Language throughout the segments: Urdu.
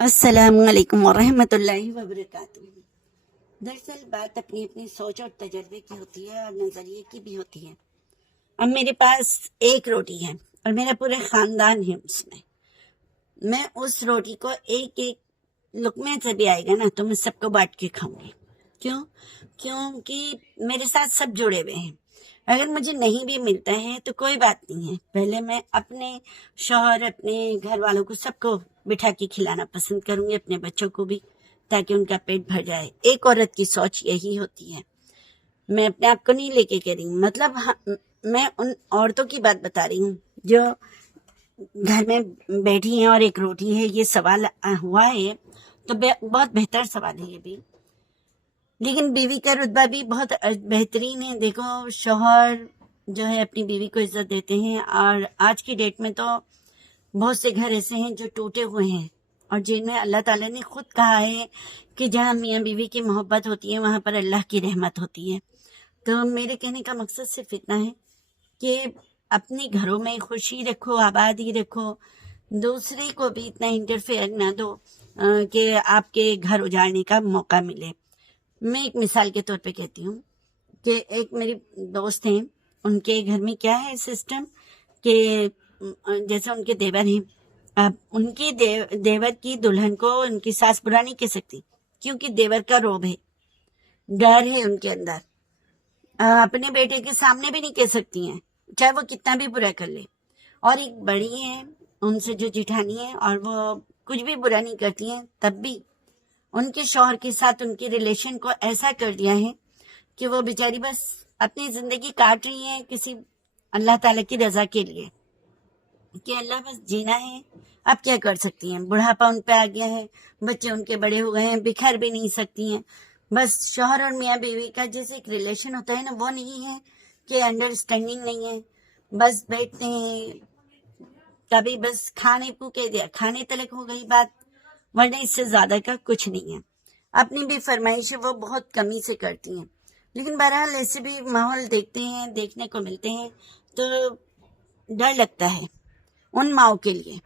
السلام علیکم ورحمۃ اللہ وبرکاتہ۔ دراصل بات اپنی اپنی سوچ اور تجربے کی ہوتی ہے اور نظریے کی بھی ہوتی ہے۔ اب میرے پاس ایک روٹی ہے اور میرا پورا خاندان ہے اس میں اس روٹی کو ایک ایک لقمے سے بھی آئے گا نا تو میں سب کو بانٹ کے کھاؤں گی۔ کیونکہ میرے ساتھ سب جڑے ہوئے ہیں۔ اگر مجھے نہیں بھی ملتا ہے تو کوئی بات نہیں ہے، پہلے میں اپنے شوہر اپنے گھر والوں کو سب کو بٹھا کے کھلانا پسند کروں گی، اپنے بچوں کو بھی، تاکہ ان کا پیٹ بھر جائے۔ ایک عورت کی سوچ یہی ہوتی ہے۔ میں اپنے آپ کو نہیں لے کے کہہ رہی ہوں، مطلب میں ان عورتوں کی بات بتا رہی ہوں جو گھر میں بیٹھی ہیں اور ایک روٹی ہے۔ یہ سوال ہوا ہے تو بہت بہتر سوال ہے یہ بھی، لیکن بیوی کا رتبہ بھی بہت بہترین ہے۔ دیکھو، شوہر جو ہے اپنی بیوی کو عزت دیتے ہیں، اور آج کی ڈیٹ میں تو بہت سے گھر ایسے ہیں جو ٹوٹے ہوئے ہیں، اور جن میں اللہ تعالیٰ نے خود کہا ہے کہ جہاں میاں بیوی کی محبت ہوتی ہے وہاں پر اللہ کی رحمت ہوتی ہے۔ تو میرے کہنے کا مقصد صرف اتنا ہے کہ اپنے گھروں میں خوشی رکھو، آبادی رکھو، دوسرے کو بھی اتنا انٹرفیئر نہ دو کہ آپ کے گھر اجاڑنے کا موقع ملے۔ میں ایک مثال کے طور پہ کہتی ہوں کہ ایک میری دوست ہیں، ان کے گھر میں کیا ہے سسٹم کہ جیسے ان کے دیور ہیں، اب ان کی دیور کی دلہن کو ان کی ساس برا نہیں کہہ سکتی، کیونکہ دیور کا روب ہے، ڈر ہے ان کے اندر۔ اپنے بیٹے کے سامنے بھی نہیں کہہ سکتی ہیں، چاہے وہ کتنا بھی برا کر لے۔ اور ایک بڑی ہے ان سے جو جٹھانی ہے، اور وہ کچھ بھی برا نہیں کرتی ہیں، تب بھی ان کے شوہر کے ساتھ ان کے ریلیشن کو ایسا کر دیا ہے کہ وہ بیچاری بس اپنی زندگی کاٹ رہی ہیں کسی اللہ تعالیٰ کی رضا کے لیے، کہ اللہ بس جینا ہے، اب کیا کر سکتی ہیں، بڑھاپا ان پہ آ گیا ہے، بچے ان کے بڑے ہو گئے ہیں، بکھر بھی نہیں سکتی ہیں۔ بس شوہر اور میاں بیوی کا جیسے ایک ریلیشن ہوتا ہے نا، وہ نہیں ہے، کہ انڈرسٹینڈنگ نہیں ہے، بس بیٹھتے ہیں، کبھی بس کھانے کو کہہ دیا، کھانے تلک ہو گئی بات، ورنہ اس سے زیادہ کا کچھ نہیں ہے۔ اپنی بھی فرمائش وہ بہت کمی سے کرتی ہیں، لیکن بہرحال ایسے بھی ماحول دیکھنے کو ملتے ہیں تو ڈر لگتا ہے ان ماؤں کے لیے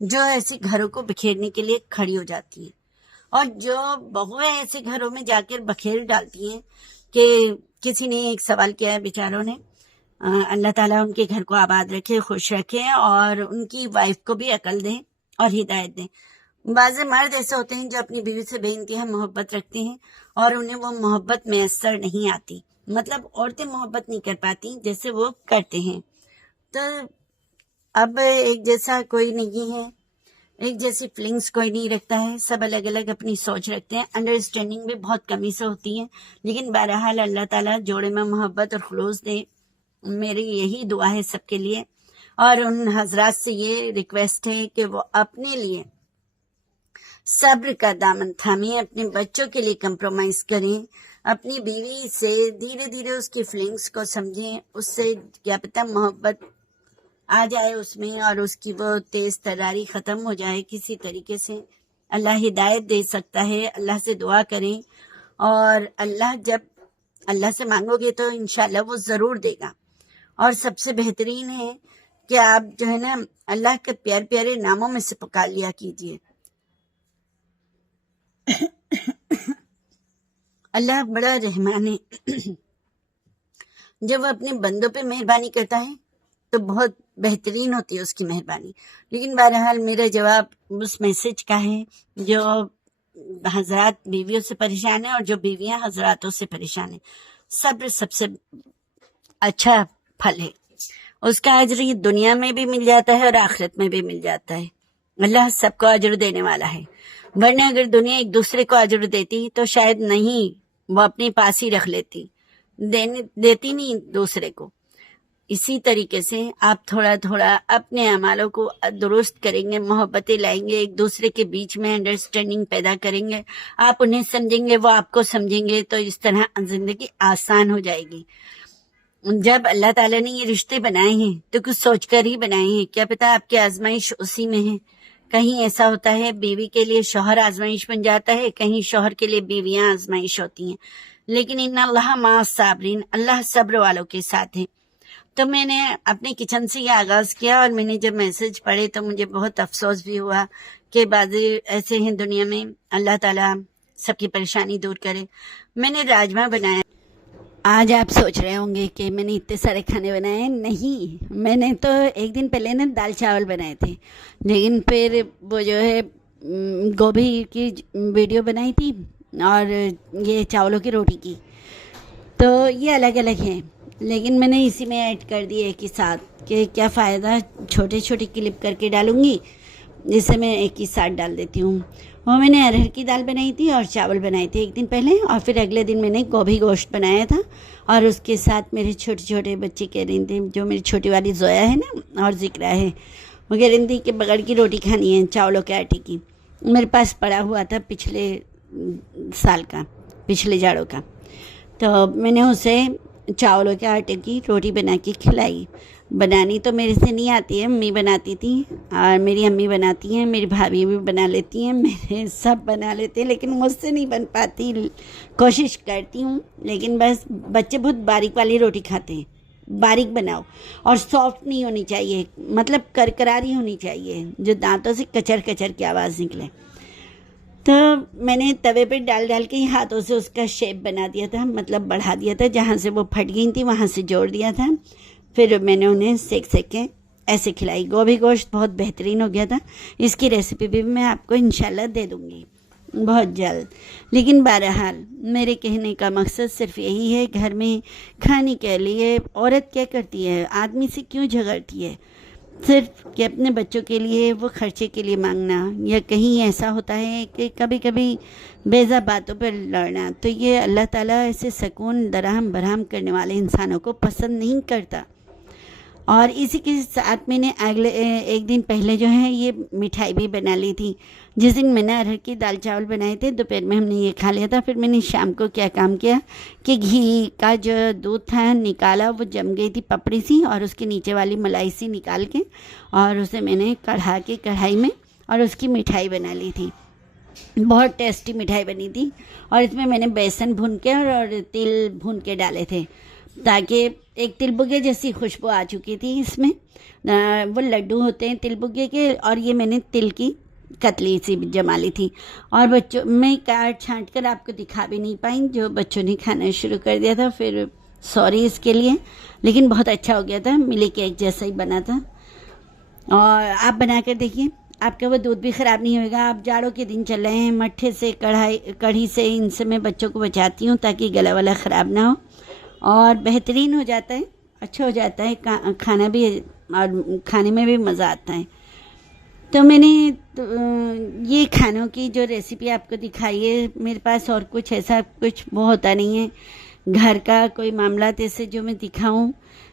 جو ایسے گھروں کو بکھیرنے کے لیے کھڑی ہو جاتی ہیں، اور جو بہویں ایسے گھروں میں جا کر بکھیر ڈالتی ہیں کہ کسی نے ایک سوال کیا ہے بیچاروں نے، اللہ تعالیٰ ان کے گھر کو آباد رکھے، خوش رکھے، اور ان کی وائف کو بھی عقل دیں اور ہدایت دیں۔ بعض مرد ایسے ہوتے ہیں جو اپنی بیوی سے بے انتہا محبت رکھتے ہیں اور انہیں وہ محبت میسر نہیں آتی، مطلب عورتیں محبت نہیں کر پاتی جیسے وہ کرتے ہیں۔ تو اب ایک جیسا کوئی نہیں ہے، ایک جیسی فیلنگس کوئی نہیں رکھتا ہے، سب الگ الگ اپنی سوچ رکھتے ہیں، انڈرسٹینڈنگ بھی بہت کمی سے ہوتی ہے، لیکن بہرحال اللہ تعالیٰ جوڑے میں محبت اور خلوص دے، میری یہی دعا ہے سب کے لیے۔ اور ان حضرات سے یہ ریکویسٹ ہے کہ وہ اپنے لیے صبر کا دامن تھامیں، اپنے بچوں کے لیے کمپرومائز کریں، اپنی بیوی سے دھیرے دھیرے اس کی فیلنگس کو سمجھیں، اس سے کیا پتہ محبت آ جائے اس میں، اور اس کی وہ تیز تراری ختم ہو جائے کسی طریقے سے۔ اللہ ہدایت دے سکتا ہے، اللہ سے دعا کریں، اور جب اللہ سے مانگو گے تو انشاءاللہ وہ ضرور دے گا۔ اور سب سے بہترین ہے کہ آپ جو ہے نا اللہ کے پیارے پیارے ناموں میں سے پکار لیا کیجیے۔ اللہ بڑا رحمان ہے، جب وہ اپنے بندوں پہ مہربانی کرتا ہے تو بہت بہترین ہوتی ہے اس کی مہربانی۔ لیکن بہرحال میرا جواب اس میسج کا ہے جو حضرات بیویوں سے پریشان ہیں اور جو بیویاں حضراتوں سے پریشان ہیں۔ صبر سب سے اچھا پھل ہے، اس کا اجر یہ دنیا میں بھی مل جاتا ہے اور آخرت میں بھی مل جاتا ہے۔ اللہ سب کو اجر دینے والا ہے، ورنہ اگر دنیا ایک دوسرے کو اجر دیتی تو شاید نہیں، وہ اپنے پاس ہی رکھ لیتی، دیتی نہیں دوسرے کو۔ اسی طریقے سے آپ تھوڑا تھوڑا اپنے اعمالوں کو درست کریں گے، محبتیں لائیں گے، ایک دوسرے کے بیچ میں انڈرسٹینڈنگ پیدا کریں گے، آپ انہیں سمجھیں گے، وہ آپ کو سمجھیں گے، تو اس طرح زندگی آسان ہو جائے گی۔ جب اللہ تعالیٰ نے یہ رشتے بنائے ہیں تو کچھ سوچ کر ہی بنائے ہیں، کیا پتہ آپ کی آزمائش اسی میں ہے۔ کہیں ایسا ہوتا ہے بیوی کے لیے شوہر آزمائش بن جاتا ہے، کہیں شوہر کے لیے بیویاں آزمائش ہوتی ہیں، لیکن ان اللہ مع الصابرین، اللہ صبر والوں کے ساتھ ہے۔ تو میں نے اپنے کچن سے یہ آغاز کیا، اور میں نے جب میسج پڑھے تو مجھے بہت افسوس بھی ہوا کہ بعضی ایسے ہیں دنیا میں، اللہ تعالیٰ سب کی پریشانی دور کرے۔ میں نے راجمہ بنایا۔ آج آپ سوچ رہے ہوں گے کہ میں نے اتنے سارے کھانے بنائے، نہیں، میں نے تو ایک دن پہلے نا دال چاول بنائے تھے، لیکن پھر وہ جو ہے گوبھی کی ویڈیو بنائی تھی اور یہ چاولوں کی روٹی کی، تو یہ الگ الگ ہیں، لیکن میں نے اسی میں ایڈ کر دی ایک ہی ساتھ کہ کیا فائدہ، چھوٹے چھوٹے کلپ کر کے ڈالوں گی، جسے میں ایک ہی ساتھ ڈال دیتی ہوں۔ وہ میں نے ارہر کی دال بنائی تھی اور چاول بنائے تھے ایک دن پہلے، اور پھر اگلے دن میں نے گوبھی گوشت بنایا تھا، اور اس کے ساتھ میرے چھوٹے چھوٹے بچے کہہ رہے تھے، جو میری چھوٹی والی زویا ہے نا اور ذکرہ ہے، وہ کہہ رہی تھی کہ بغیر کی روٹی کھانی ہے چاولوں کے آٹے کی۔ میرے پاس پڑا ہوا تھا پچھلے سال کا، پچھلے جاڑوں کا، تو میں نے اسے چاولوں کے آٹے کی روٹی بنا کے کھلائی۔ بنانی تو میرے سے نہیں آتی ہے، امی بناتی تھی، اور میری امی بناتی ہیں، میری بھابھی بھی بنا لیتی ہیں، میرے سب بنا لیتے ہیں، لیکن مجھ سے نہیں بن پاتی۔ کوشش کرتی ہوں، لیکن بس بچے بہت باریک والی روٹی کھاتے ہیں۔ باریک بناؤ، اور سافٹ نہیں ہونی چاہیے، مطلب کرکراری ہونی چاہیے، جو دانتوں سے کچر کچر کی آواز نکلے۔ تو میں نے توے پہ ڈال ڈال کے ہاتھوں سے اس کا شیپ بنا دیا تھا، مطلب بڑھا دیا تھا، جہاں سے وہ پھٹ گئی تھی وہاں سے جوڑ دیا تھا، پھر میں نے انہیں سیک سیک کے ایسے کھلائی۔ گوبھی گوشت بہت بہترین ہو گیا تھا، اس کی ریسیپی بھی میں آپ کو انشاءاللہ دے دوں گی بہت جلد۔ لیکن بہرحال میرے کہنے کا مقصد صرف یہی ہے، گھر میں کھانے کے لیے عورت کیا کرتی ہے، آدمی سے کیوں جھگڑتی ہے، صرف کہ اپنے بچوں کے لیے وہ خرچے کے لیے مانگنا، یا کہیں ایسا ہوتا ہے کہ کبھی کبھی بیضا باتوں پر لڑنا، تو یہ اللہ تعالیٰ ایسے سکون درہم برہم کرنے والے انسانوں کو پسند نہیں کرتا۔ اور اسی کے ساتھ میں نے اگلے ایک دن پہلے جو ہے یہ مٹھائی بھی بنا لی تھی، جس دن میں نے ارہر کی دال چاول بنائے تھے، دوپہر میں ہم نے یہ کھا لیا تھا۔ پھر میں نے شام کو کیا کام کیا کہ گھی کا جو دودھ تھا نکالا، وہ جم گئی تھی پپڑی سی، اور اس کے نیچے والی ملائی سی نکال کے، اور اسے میں نے کڑھا کے کڑھائی میں، اور اس کی مٹھائی بنا لی تھی۔ بہت ٹیسٹی مٹھائی بنی تھی، اور اس میں نے بیسن بھون کے اور تل بھون کے ڈالے تھے، تاکہ ایک تل بگے جیسی خوشبو آ چکی تھی اس میں۔ وہ لڈو ہوتے ہیں تل بگے کے، اور یہ میں نے تل کی کتلی سی جما لی تھی، اور بچوں میں کاٹ چھانٹ کر آپ کو دکھا بھی نہیں پائیں، جو بچوں نے کھانا شروع کر دیا تھا، پھر سوری اس کے لیے، لیکن بہت اچھا ہو گیا تھا، ملی کیک جیسا ہی بنا تھا۔ اور آپ بنا کر دیکھیے، آپ کا وہ دودھ بھی خراب نہیں ہوئے گا۔ آپ جاڑوں کے دن چل رہے ہیں، مٹھے سے کڑھی سے ان سے میں بچوں کو بچاتی ہوں تاکہ گلا والا خراب نہ ہو، اور بہترین ہو جاتا ہے، اچھا ہو جاتا ہے کھانا بھی، اور کھانے میں بھی مزہ آتا ہے۔ تو میں نے یہ کھانوں کی جو ریسیپی آپ کو دکھائی ہے، میرے پاس اور کچھ ایسا کچھ وہ ہوتا نہیں ہے گھر کا کوئی معاملات ایسے جو میں دکھاؤں،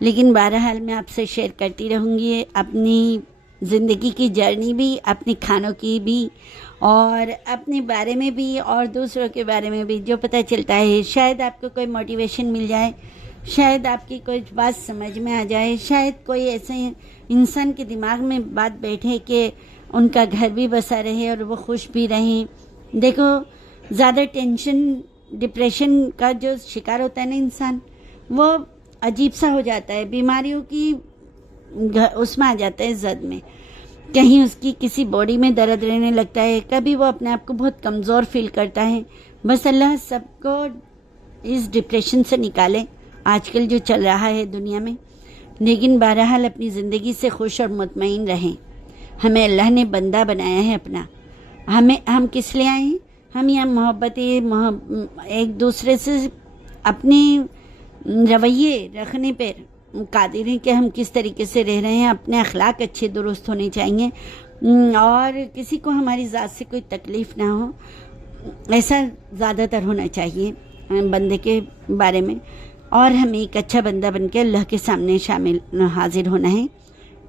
لیکن بہرحال میں آپ سے شیئر کرتی رہوں گی اپنی زندگی کی جرنی بھی، اپنے کھانوں کی بھی، اور اپنے بارے میں بھی، اور دوسروں کے بارے میں بھی، جو پتہ چلتا ہے شاید آپ کو کوئی موٹیویشن مل جائے، شاید آپ کی کوئی بات سمجھ میں آ جائے، شاید کوئی ایسے انسان کے دماغ میں بات بیٹھے کہ ان کا گھر بھی بسا رہے اور وہ خوش بھی رہیں۔ دیکھو، زیادہ ٹینشن ڈپریشن کا جو شکار ہوتا ہے نا انسان، وہ عجیب سا ہو جاتا ہے، بیماریوں کی اس میں آ جاتا ہے زد میں، کہیں اس کی کسی باڈی میں درد رہنے لگتا ہے، کبھی وہ اپنے آپ کو بہت کمزور فیل کرتا ہے۔ بس اللہ سب کو اس ڈپریشن سے نکالے آج کل جو چل رہا ہے دنیا میں، لیکن بہرحال اپنی زندگی سے خوش اور مطمئن رہیں۔ ہمیں اللہ نے بندہ بنایا ہے اپنا، ہم کس لیے آئے ہیں؟ ہم یہاں محبت ایک دوسرے سے اپنے رویے رکھنے پر قادر ہیں کہ ہم کس طریقے سے رہ رہے ہیں، اپنے اخلاق اچھے درست ہونے چاہیے، اور کسی کو ہماری ذات سے کوئی تکلیف نہ ہو، ایسا زیادہ تر ہونا چاہیے بندے کے بارے میں، اور ہمیں ایک اچھا بندہ بن کے اللہ کے سامنے حاضر ہونا ہے۔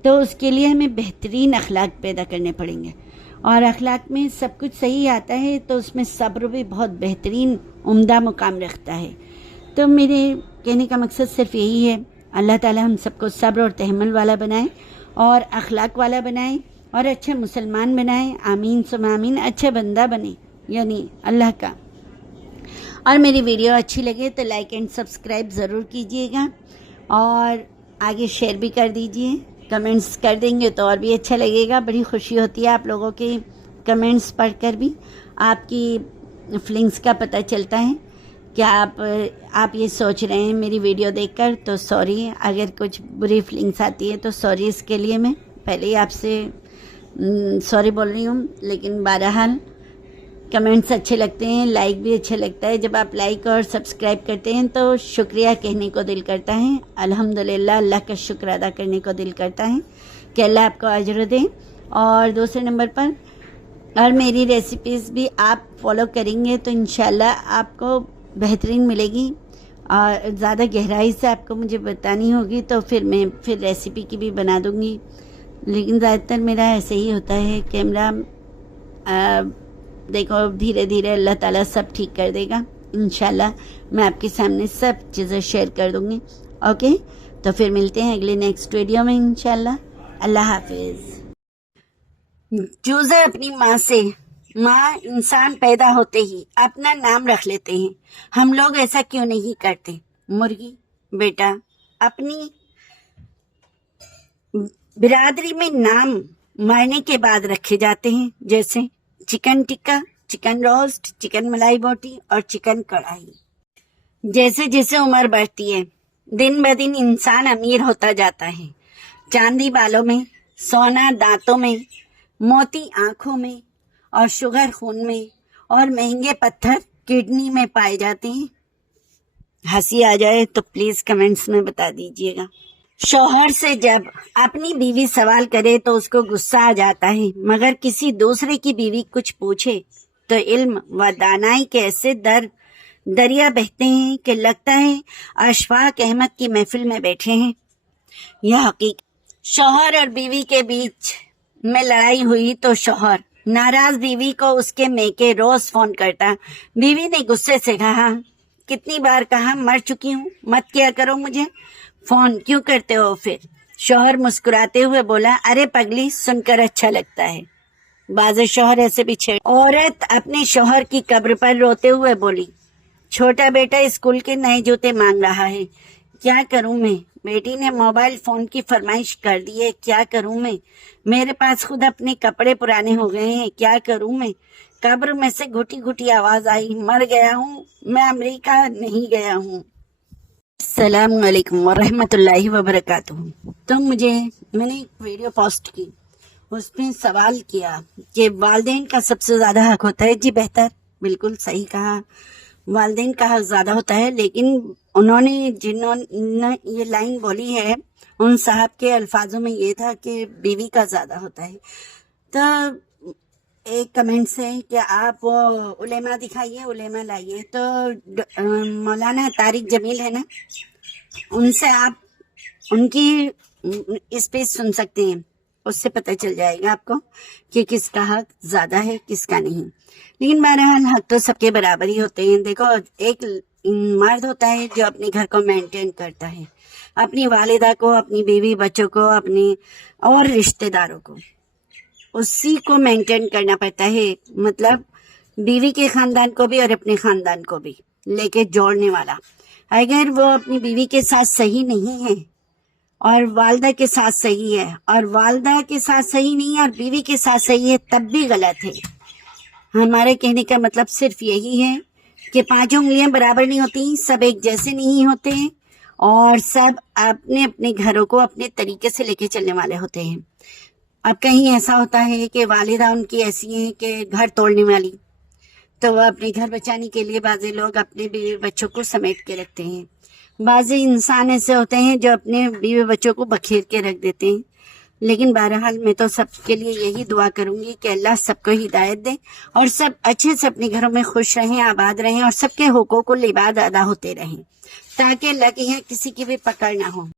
تو اس کے لیے ہمیں بہترین اخلاق پیدا کرنے پڑیں گے، اور اخلاق میں سب کچھ صحیح آتا ہے تو اس میں صبر بھی بہت بہترین عمدہ مقام رکھتا ہے۔ تو میرے کہنے کا مقصد صرف یہی ہے، اللہ تعالیٰ ہم سب کو صبر اور تحمل والا بنائے، اور اخلاق والا بنائے، اور اچھا مسلمان بنائے، آمین ثم آمین، اچھا بندہ بنے یعنی اللہ کا۔ اور میری ویڈیو اچھی لگے تو لائک اینڈ سبسکرائب ضرور کیجیے گا، اور آگے شیئر بھی کر دیجئے، کمنٹس کر دیں گے تو اور بھی اچھا لگے گا. بڑی خوشی ہوتی ہے آپ لوگوں کے کمنٹس پڑھ کر بھی، آپ کی فیلنگس کا پتہ چلتا ہے کہ آپ یہ سوچ رہے ہیں میری ویڈیو دیکھ کر. تو سوری اگر کچھ بری فیلنگس آتی ہے تو سوری، اس کے لیے میں پہلے ہی آپ سے سوری بول رہی ہوں. لیکن بہرحال کمنٹس اچھے لگتے ہیں، لائک بھی اچھا لگتا ہے. جب آپ لائک اور سبسکرائب کرتے ہیں تو شکریہ کہنے کو دل کرتا ہے. الحمدللہ اللہ کا شکر ادا کرنے کو دل کرتا ہے کہ اللہ آپ کو اجر دے. اور دوسرے نمبر پر اور میری ریسیپیز بھی آپ فالو کریں گے تو انشاءاللہ آپ کو بہترین ملے گی، اور زیادہ گہرائی سے آپ کو مجھے بتانی ہوگی تو میں ریسیپی کی بھی بنا دوں گی. لیکن زیادہ تر میرا ایسے ہی ہوتا ہے، کیمرہ دیکھو دھیرے دھیرے اللہ تعالیٰ سب ٹھیک کر دے گا انشاءاللہ. میں آپ کے سامنے سب چیزیں شیئر کر دوں گی. اوکے، تو پھر ملتے ہیں اگلے نیکسٹ ویڈیو میں انشاءاللہ. اللہ حافظ. جوزے اپنی ماں سے، ماں انسان پیدا ہوتے ہی اپنا نام رکھ لیتے ہیں. ہم لوگ ایسا کیوں نہیں کرتے؟ مرغی بیٹا اپنی برادری میں نام مرنے کے بعد رکھے جاتے ہیں، جیسے chicken tikka, chicken roast, chicken malai boti اور چکن کڑھائی. جیسے جیسے عمر بڑھتی ہے دن بدن انسان امیر ہوتا جاتا ہے. چاندی بالوں میں، سونا دانتوں میں، موتی آنکھوں میں اور شوگر خون میں اور مہنگے پتھر کڈنی میں پائے جاتے ہیں. ہنسی آ جائے تو پلیز کمنٹس میں بتا دیجیے گا. شوہر سے جب اپنی بیوی سوال کرے تو اس کو غصہ آ جاتا ہے، مگر کسی دوسرے کی بیوی کچھ پوچھے تو علم و دانائی کے ایسے دریا بہتے ہیں کہ لگتا ہے اشفاق احمد کی محفل میں بیٹھے ہیں. یہ حقیقت. شوہر اور بیوی کے بیچ میں لڑائی ہوئی تو شوہر ناراض بیوی کو اس کے میکے روز فون کرتا. بیوی نے غصے سے کہا، کتنی بار کہا مر چکی ہوں، مت کیا کرو مجھے فون، کیوں کرتے ہو پھر؟ شوہر مسکراتے ہوئے بولا، ارے پگلی سن کر اچھا لگتا ہے. بعض شوہر ایسے بھی چھیڑ. عورت اپنے شوہر کی قبر پر روتے ہوئے بولی، چھوٹا بیٹا اسکول کے نئے جوتے مانگ رہا ہے، کیا کروں میں؟ بیٹی نے موبائل فون کی فرمائش کر دی ہے، کیا کروں میں؟ میرے پاس خود اپنے کپڑے پرانے ہو گئے ہیں، کیا کروں میں؟ قبر میں سے گھٹی گھٹی آواز آئی، مر گیا ہوں میں، امریکہ نہیں گیا ہوں. السلام علیکم ورحمۃ اللہ وبرکاتہ. تو میں نے ایک ویڈیو پوسٹ کی، اس میں سوال کیا کہ والدین کا سب سے زیادہ حق ہوتا ہے. جی بہتر، بالکل صحیح کہا، والدین کا حق زیادہ ہوتا ہے. لیکن جنہوں نے یہ لائن بولی ہے ان صاحب کے الفاظوں میں یہ تھا کہ بیوی کا زیادہ ہوتا ہے. تو ایک کمنٹ سے کہ آپ علماء دکھائیے، علماء لائیے. تو مولانا طارق جمیل ہے نا، ان سے آپ ان کی اسپیچ سن سکتے ہیں، اس سے پتہ چل جائے گا آپ کو کہ کس کا حق زیادہ ہے کس کا نہیں. لیکن بہرحال حق تو سب کے برابر ہی ہوتے ہیں. دیکھو، ایک مرد ہوتا ہے جو اپنے گھر کو مینٹین کرتا ہے، اپنی والدہ کو، اپنی بیوی بچوں کو، اپنے اور رشتہ داروں کو، اسی کو مینٹین کرنا پڑتا ہے. مطلب بیوی کے خاندان کو بھی اور اپنے خاندان کو بھی لے کے جوڑنے والا. اگر وہ اپنی بیوی کے ساتھ صحیح نہیں ہے اور والدہ کے ساتھ صحیح ہے، اور والدہ کے ساتھ صحیح نہیں ہے اور بیوی کے ساتھ صحیح ہے، تب بھی غلط ہے. ہمارے کہنے کا مطلب صرف یہی ہے کہ 5 انگلیاں برابر نہیں ہوتی، سب ایک جیسے نہیں ہوتے، اور سب اپنے اپنے گھروں کو اپنے طریقے سے لے کے چلنے والے ہوتے ہیں. اب کہیں ایسا ہوتا ہے کہ والدہ ان کی ایسی ہیں کہ گھر توڑنے والی، تو وہ اپنے گھر بچانے کے لیے بعض لوگ اپنے بیوی بچوں کو سمیٹ کے رکھتے ہیں. بعض انسان ایسے ہوتے ہیں جو اپنے بیوی بچوں کو بکھیر کے رکھ دیتے ہیں. لیکن بہرحال میں تو سب کے لیے یہی دعا کروں گی کہ اللہ سب کو ہدایت دے اور سب اچھے سے اپنے گھروں میں خوش رہیں، آباد رہیں، اور سب کے حقوق و لباد ادا ہوتے رہیں، تاکہ اللہ کے یہاں کسی کی بھی پکڑ نہ ہو.